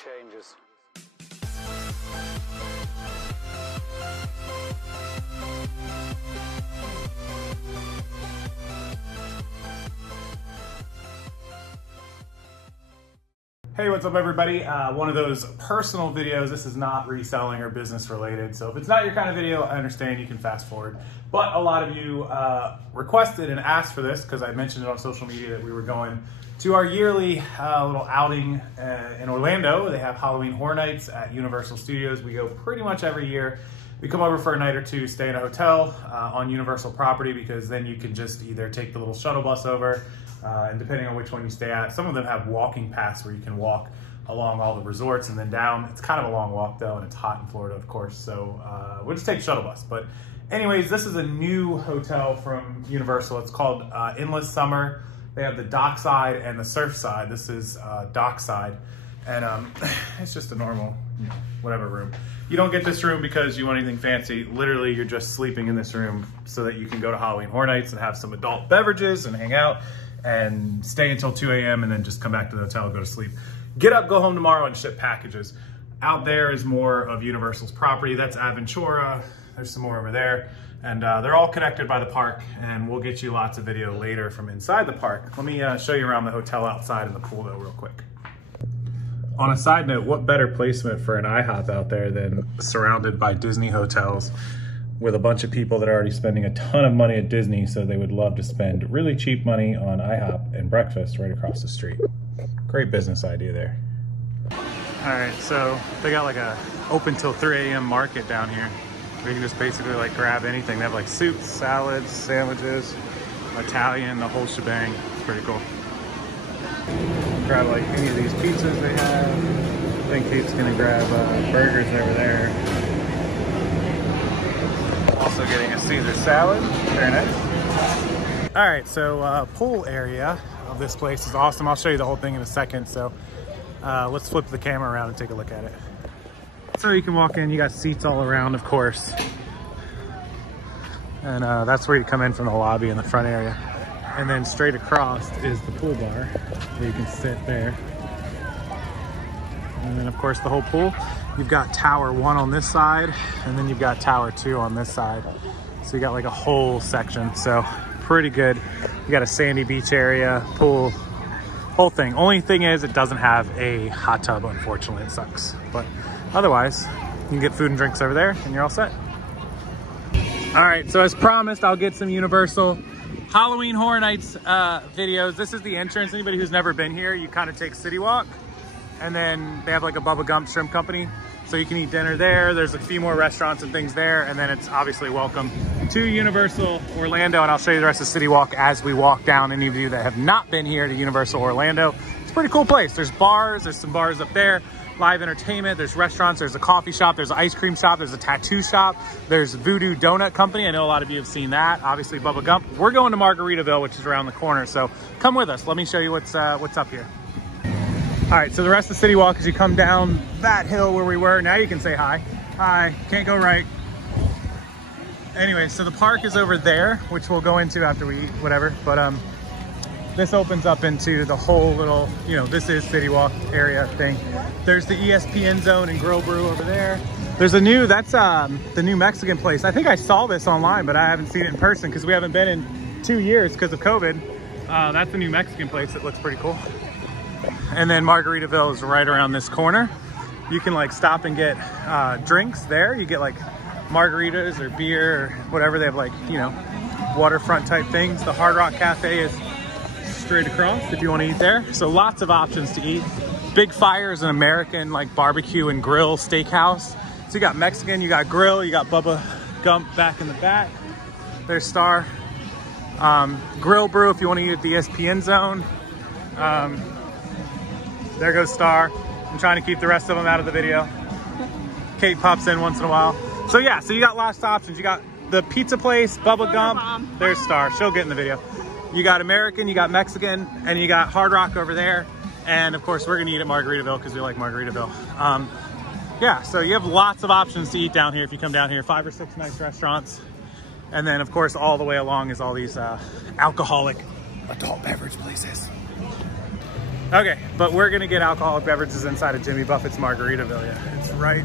changes. Hey, what's up everybody? One of those personal videos. This is not reselling or business related. So if it's not your kind of video, I understand, you can fast forward. But a lot of you requested and asked for this because I mentioned it on social media that we were going to our yearly little outing in Orlando. They have Halloween Horror Nights at Universal Studios. We go pretty much every year. We come over for a night or two, stay in a hotel on Universal property, because then you can just either take the little shuttle bus over, and depending on which one you stay at, some of them have walking paths where you can walk along all the resorts and then down. It's kind of a long walk though, and it's hot in Florida, of course, so we'll just take shuttle bus. But anyways, this is a new hotel from Universal. It's called Endless Summer. They have the dockside and the surf side. This is dockside, and it's just a normal, whatever room. You don't get this room because you want anything fancy. Literally, you're just sleeping in this room so that you can go to Halloween Horror Nights and have some adult beverages and hang out and stay until 2 a.m. and then just come back to the hotel and go to sleep. Get up, go home tomorrow and ship packages. Out there is more of Universal's property. That's Aventura. There's some more over there. And they're all connected by the park, and we'll get you lots of video later from inside the park. Let me show you around the hotel outside and the pool though real quick. On a side note, what better placement for an IHOP out there than surrounded by Disney hotels with a bunch of people that are already spending a ton of money at Disney, so they would love to spend really cheap money on IHOP and breakfast right across the street. Great business idea there. All right, so they got like a open till 3 a.m. market down here. We can just basically like grab anything. They have like soups, salads, sandwiches, Italian, the whole shebang. It's pretty cool. Grab like any of these pizzas they have. I think Kate's gonna grab burgers over there. Also getting a Caesar salad. Very nice. All right, so pool area of this place is awesome. I'll show you the whole thing in a second. So let's flip the camera around and take a look at it. So you can walk in, you got seats all around, of course. And that's where you come in from the lobby in the front area. And then straight across is the pool bar where you can sit there. And then of course the whole pool. You've got Tower 1 on this side, and then you've got Tower 2 on this side. So you got like a whole section, so pretty good. You got a sandy beach area, pool, whole thing. Only thing is it doesn't have a hot tub, unfortunately. It sucks. But otherwise, you can get food and drinks over there and you're all set. All right, so as promised, I'll get some Universal Halloween Horror Nights videos. This is the entrance. Anybody who's never been here, you kind of take City Walk, and then they have like a Bubba Gump Shrimp Company. So you can eat dinner there. There's a few more restaurants and things there. And then it's obviously welcome to Universal Orlando. And I'll show you the rest of City Walk as we walk down. Any of you that have not been here to Universal Orlando, it's a pretty cool place. There's bars, there's some bars up there, live entertainment, there's restaurants, there's a coffee shop, there's an ice cream shop, there's a tattoo shop, there's Voodoo Donut Company. I know a lot of you have seen that. Obviously Bubba Gump. We're going to Margaritaville, which is around the corner. So come with us. Let me show you what's up here. All right, so the rest of City Walk, as you come down that hill where we were, now you can say hi. Hi, can't go right. Anyway, so the park is over there, which we'll go into after we eat, whatever. But this opens up into the whole little, this is City Walk area thing. There's the ESPN Zone and Grill Brew over there. There's a new, that's the new Mexican place. I think I saw this online, but I haven't seen it in person because we haven't been in 2 years because of COVID. That's the new Mexican place. It looks pretty cool. And then Margaritaville is right around this corner. You can like stop and get drinks there. You get like margaritas or beer or whatever. They have like, waterfront type things. The Hard Rock Cafe is straight across if you want to eat there. So lots of options to eat. Big Fire is an American like barbecue and grill steakhouse. So you got Mexican, you got grill, you got Bubba Gump back in the back. There's Star. Grill Brew if you want to eat at the ESPN Zone. There goes Star. I'm trying to keep the rest of them out of the video. Kate pops in once in a while. So yeah, so you got lots of options. You got the pizza place, Bubba Gump. There's Star. She'll get in the video. You got American, you got Mexican, and you got Hard Rock over there. And of course, we're gonna eat at Margaritaville because we like Margaritaville. Yeah, so you have lots of options to eat down here if you come down here. 5 or 6 nice restaurants. And then of course, all the way along is all these alcoholic adult beverage places. Okay, but we're gonna get alcoholic beverages inside of Jimmy Buffett's Margaritaville. It's right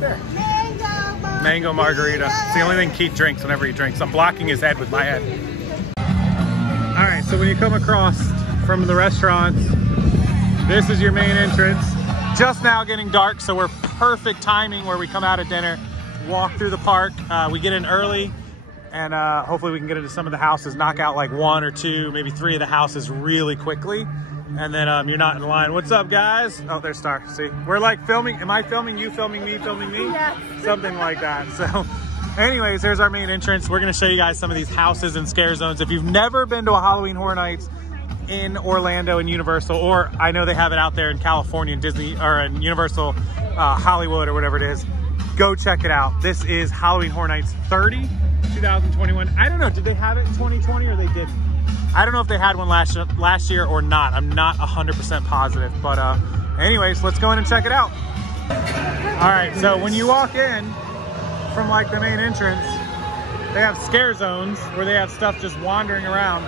there. Mango margarita. It's the only thing Keith drinks whenever he drinks. I'm blocking his head with my head. All right, so when you come across from the restaurants, this is your main entrance. Just now getting dark, so we're perfect timing where we come out of dinner, walk through the park. We get in early, and hopefully we can get into some of the houses, knock out like 1 or 2, maybe 3 of the houses really quickly. And then you're not in line. What's up, guys? Oh, there's Star. See, we're like filming. Am I filming you, filming me, filming me? Yeah. Something like that. So anyways, there's our main entrance. We're going to show you guys some of these houses and scare zones. If you've never been to a Halloween Horror Nights in Orlando and Universal, or I know they have it out there in California in Disney or in Universal Hollywood or whatever it is, go check it out. This is Halloween Horror Nights 30, 2021. I don't know. Did they have it in 2020 or they didn't? I don't know if they had one last year or not. I'm not 100% positive, but anyways, let's go in and check it out. All right, so when you walk in from like the main entrance, they have scare zones where they have stuff just wandering around.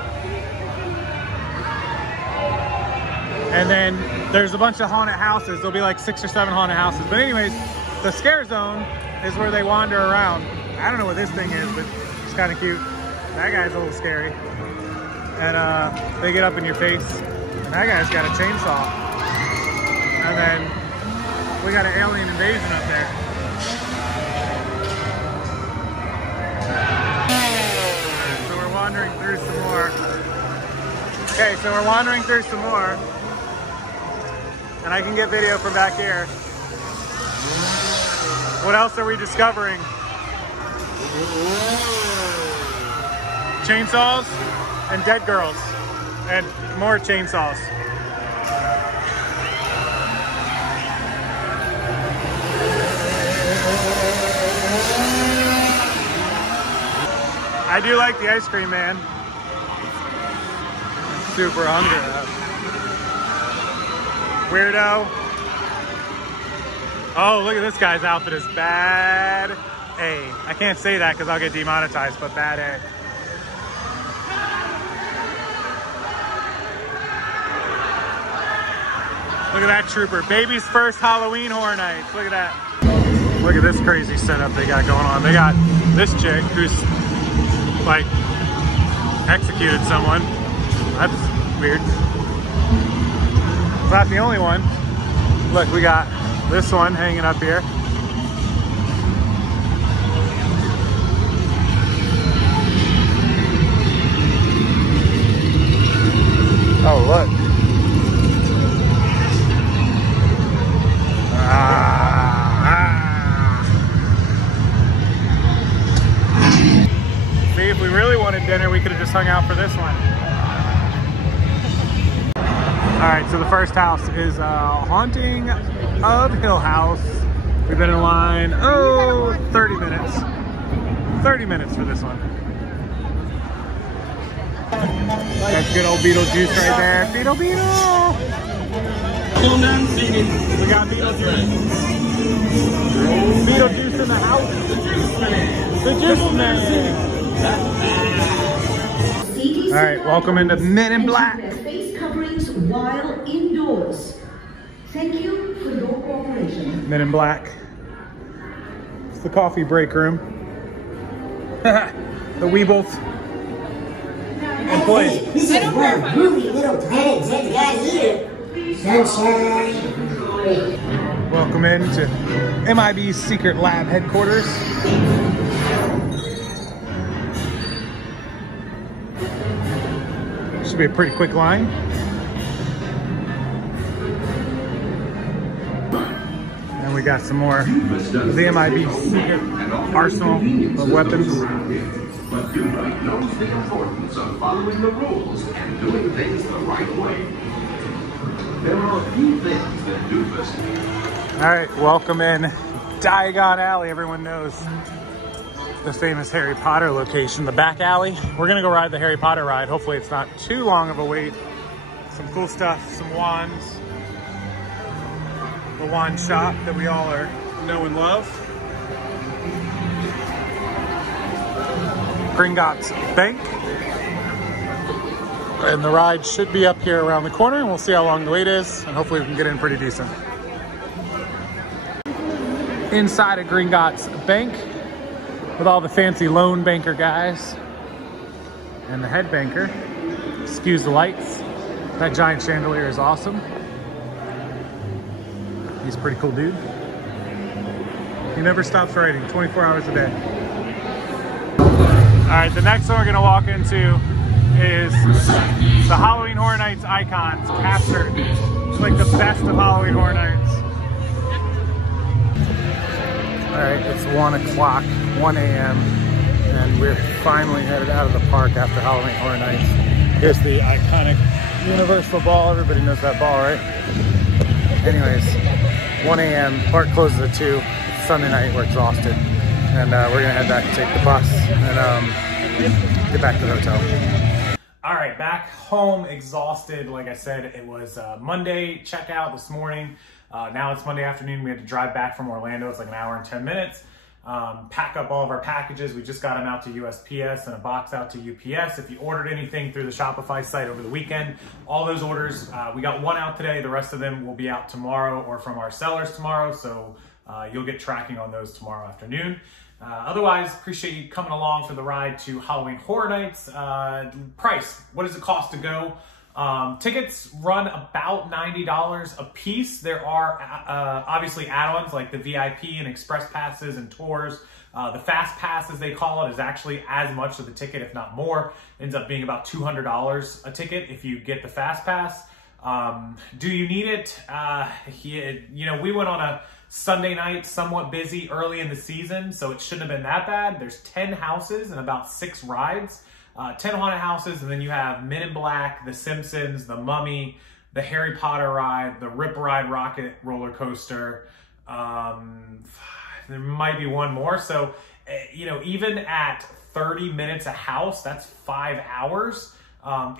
And then there's a bunch of haunted houses. There'll be like 6 or 7 haunted houses. But anyways, the scare zone is where they wander around. I don't know what this thing is, but it's kind of cute. That guy's a little scary. And they get up in your face. And that guy's got a chainsaw. And then we got an alien invasion up there. So we're wandering through some more. Okay, so we're wandering through some more. And I can get video from back here. What else are we discovering? Chainsaws and dead girls and more chainsaws. I do like the ice cream man. I'm super hungry. Weirdo. Oh, look at this guy's outfit is bad A. I can't say that because I'll get demonetized, but bad A. Look at that trooper. Baby's first Halloween Horror Nights. Look at that. Look at this crazy setup they got going on. They got this chick who's like executed someone. That's weird. It's not the only one. Look, we got this one hanging up here. Oh, look. See, if we really wanted dinner, we could have just hung out for this one. All right, so the first house is Haunting of Hill House. We've been in line, 30 minutes. 30 minutes for this one. That's good old Beetlejuice right there. Beetle! We got Beetlejuice. Beetlejuice in the house. The Juice Man. All right, welcome into Men in Black. Face coverings while indoors. Thank you for your cooperation. Men in Black. It's the coffee break room. The Weebles. Employees. This is one groovy little planet that got here. Sunshine. Welcome into MIB's secret lab headquarters. Should be a pretty quick line. And we got some more of the MIB secret arsenal of weapons. But Doofus knows the importance of following the rules and doing things the right way. There are a few things that Doofus... All right, welcome in Diagon Alley. Everyone knows the famous Harry Potter location, the back alley. We're gonna go ride the Harry Potter ride. Hopefully it's not too long of a wait. Some cool stuff, some wands. The wand shop that we all know and love. Gringotts Bank. And the ride should be up here around the corner, and we'll see how long the wait is, and hopefully we can get in pretty decent. Inside of Gringotts Bank with all the fancy loan banker guys and the head banker. Excuse the lights. That giant chandelier is awesome. He's a pretty cool dude. He never stops writing, 24 hours a day. All right, the next one we're gonna walk into is the Halloween Horror Nights icons captured. It's like the best of Halloween Horror Nights. All right, it's 1 o'clock, 1 a.m. and we're finally headed out of the park after Halloween Horror Nights. Here's the iconic Universal ball. Everybody knows that ball, right? Anyways, 1 a.m. Park closes at 2. It's Sunday night. We're exhausted, and we're gonna head back and take the bus and get back to the hotel. All right, back home, exhausted. Like I said, it was Monday checkout this morning. Now it's Monday afternoon. We had to drive back from Orlando. It's like an hour and 10 minutes. Pack up all of our packages. We just got them out to USPS and a box out to UPS. If you ordered anything through the Shopify site over the weekend, all those orders, we got one out today. The rest of them will be out tomorrow or from our sellers tomorrow. So you'll get tracking on those tomorrow afternoon. Otherwise, appreciate you coming along for the ride to Halloween Horror Nights. Price, what does it cost to go? Tickets run about $90 a piece. There are obviously add-ons like the VIP and express passes and tours. The fast pass, as they call it, is actually as much of the ticket, if not more. It ends up being about $200 a ticket if you get the fast pass. Do you need it? You know, we went on a Sunday night, somewhat busy early in the season, so it shouldn't have been that bad. There's 10 houses and about 6 rides. 10 haunted houses, and then you have Men in Black, The Simpsons, The Mummy, the Harry Potter ride, the Rip Ride Rocket roller coaster. There might be one more. So, you know, even at 30 minutes a house, that's 5 hours.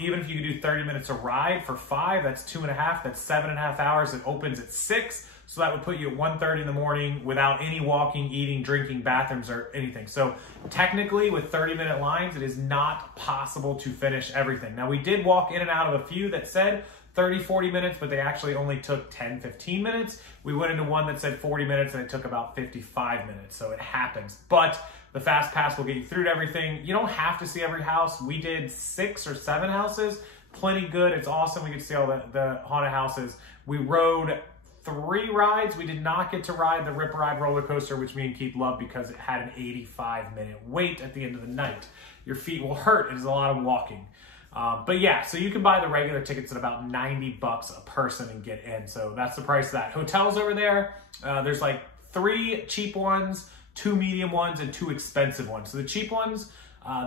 Even if you could do 30 minutes a ride for 5, that's 2.5, that's 7.5 hours. It opens at 6. So that would put you at 1:30 in the morning without any walking, eating, drinking, bathrooms, or anything. So technically with 30-minute lines, it is not possible to finish everything. Now we did walk in and out of a few that said 30, 40 minutes, but they actually only took 10, 15 minutes. We went into one that said 40 minutes and it took about 55 minutes. So it happens. But the fast pass will get you through to everything. You don't have to see every house. We did 6 or 7 houses. Plenty good. It's awesome. We could see all the haunted houses. We rode 3 rides. We did not get to ride the Rip Ride roller coaster, which me and Keith loved because it had an 85-minute wait at the end of the night. Your feet will hurt. It is a lot of walking. But yeah, so you can buy the regular tickets at about $90 a person and get in. So that's the price of that. Hotels over there, there's like 3 cheap ones, 2 medium ones, and 2 expensive ones. So the cheap ones,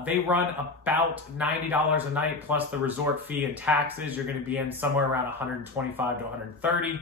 they run about $90 a night plus the resort fee and taxes. You're going to be in somewhere around 125 to 130.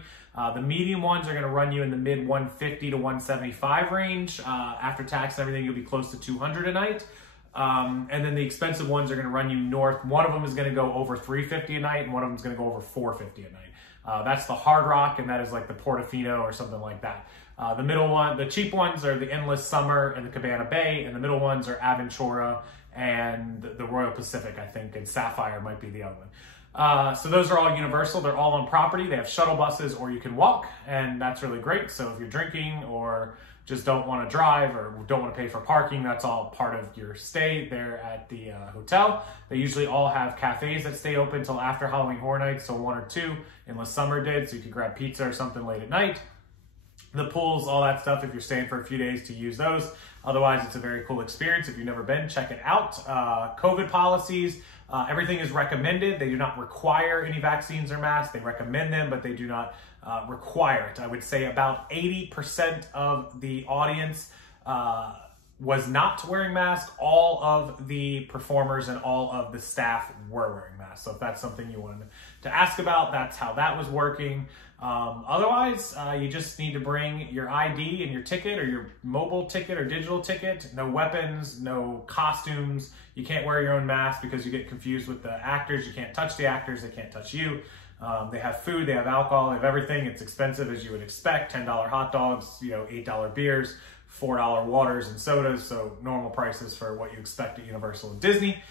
The medium ones are going to run you in the mid 150 to 175 range. After tax and everything, you'll be close to 200 a night. And then the expensive ones are going to run you north. One of them is going to go over 350 a night, and one of them is going to go over 450 a night. That's the Hard Rock, and that is like the Portofino or something like that. The middle one, the cheap ones are the Endless Summer and the Cabana Bay, and the middle ones are Aventura and the Royal Pacific, I think, and Sapphire might be the other one. So those are all universal. They're all on property. They have shuttle buses or you can walk, and that's really great. So if you're drinking or just don't want to drive or don't want to pay for parking, that's all part of your stay there at the hotel. They usually all have cafes that stay open until after Halloween Horror Nights, so 1 or 2, unless summer did, so you could grab pizza or something late at night. The pools, all that stuff, if you're staying for a few days, to use those. Otherwise, it's a very cool experience. If you've never been, check it out. COVID policies, everything is recommended. They do not require any vaccines or masks. They recommend them, but they do not require it. I would say about 80% of the audience was not wearing masks. All of the performers and all of the staff were wearing masks. So if that's something you wanted to ask about, that's how that was working. Otherwise, you just need to bring your ID and your ticket or your mobile ticket or digital ticket. No weapons, no costumes. You can't wear your own mask because you get confused with the actors. You can't touch the actors. They can't touch you. They have food, they have alcohol, they have everything. It's expensive as you would expect. $10 hot dogs, you know, $8 beers, $4 waters and sodas. So normal prices for what you expect at Universal and Disney.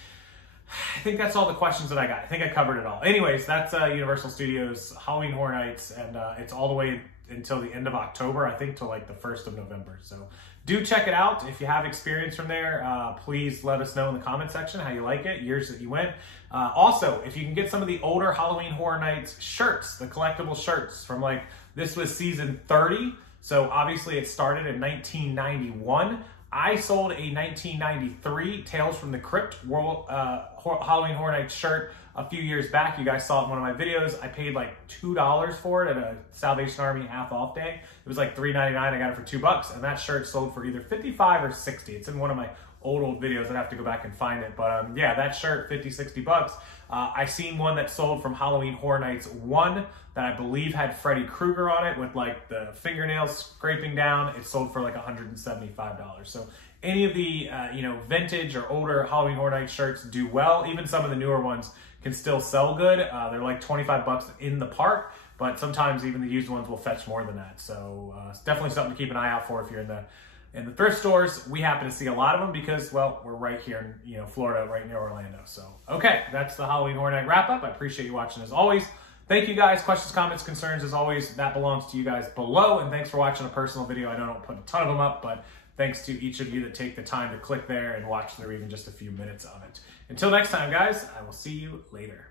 I think that's all the questions that I got. I think I covered it all. Anyways, that's Universal Studios Halloween Horror Nights, and it's all the way until the end of October, I think, till like the 1st of November. So do check it out. If you have experience from there, please let us know in the comment section how you like it, years that you went. Also, if you can get some of the older Halloween Horror Nights shirts, the collectible shirts from like, this was season 30. So obviously it started in 1991. I sold a 1993 Tales from the Crypt Halloween Horror Nights shirt a few years back. You guys saw it in one of my videos. I paid like $2 for it at a Salvation Army half off day. It was like $3.99. I got it for $2, and that shirt sold for either $55 or $60. It's in one of my old videos. I'd have to go back and find it. But yeah, that shirt, $50-$60. I seen one that sold from Halloween Horror Nights 1 that I believe had Freddy Krueger on it with like the fingernails scraping down. It sold for like $175. So any of the you know, vintage or older Halloween Horror Nights shirts do well. Even some of the newer ones can still sell good. They're like $25 in the park, but sometimes even the used ones will fetch more than that. So it's definitely something to keep an eye out for if you're in the thrift stores. We happen to see a lot of them because, well, we're right here in, you know, Florida, right near Orlando. So, okay, that's the Halloween Horror Night wrap up. I appreciate you watching as always. Thank you guys. Questions, comments, concerns, as always, that belongs to you guys below. And thanks for watching a personal video. I know I don't put a ton of them up, but thanks to each of you that take the time to click there and watch through even just a few minutes of it. Until next time, guys, I will see you later.